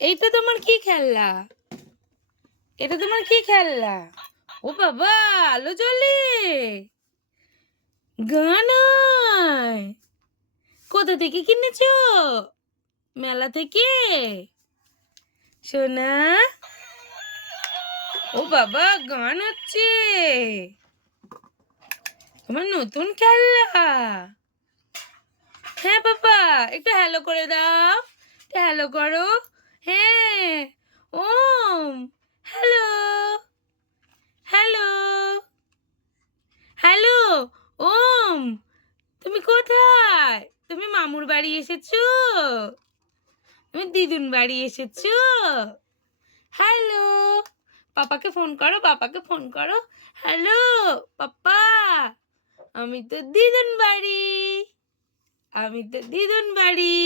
এইটা তোমার কি খেলনা? এটা তোমার কি খেলনা? ও বাবা, আলো জ্বলে, গান হয়। কোথা থেকে কিনেছো? মেলা থেকে? সোনা, ও বাবা, গান হচ্ছে। তোমার নতুন খেলনা? হ্যাঁ বাবা, একটু হ্যালো করে দাও। একটু হ্যালো করো। হ্যাঁ, ওম, হ্যালো, হ্যালো, হ্যালো, ওম, তুমি কোথায়? তুমি মামুর বাড়ি এসেছো? তুমি দিদুন বাড়ি এসেছো? হ্যালো, পাপাকে ফোন করো, পাপাকে ফোন করো। হ্যালো পাপা, আমি তো দিদুন বাড়ি, আমি তো দিদুন বাড়ি।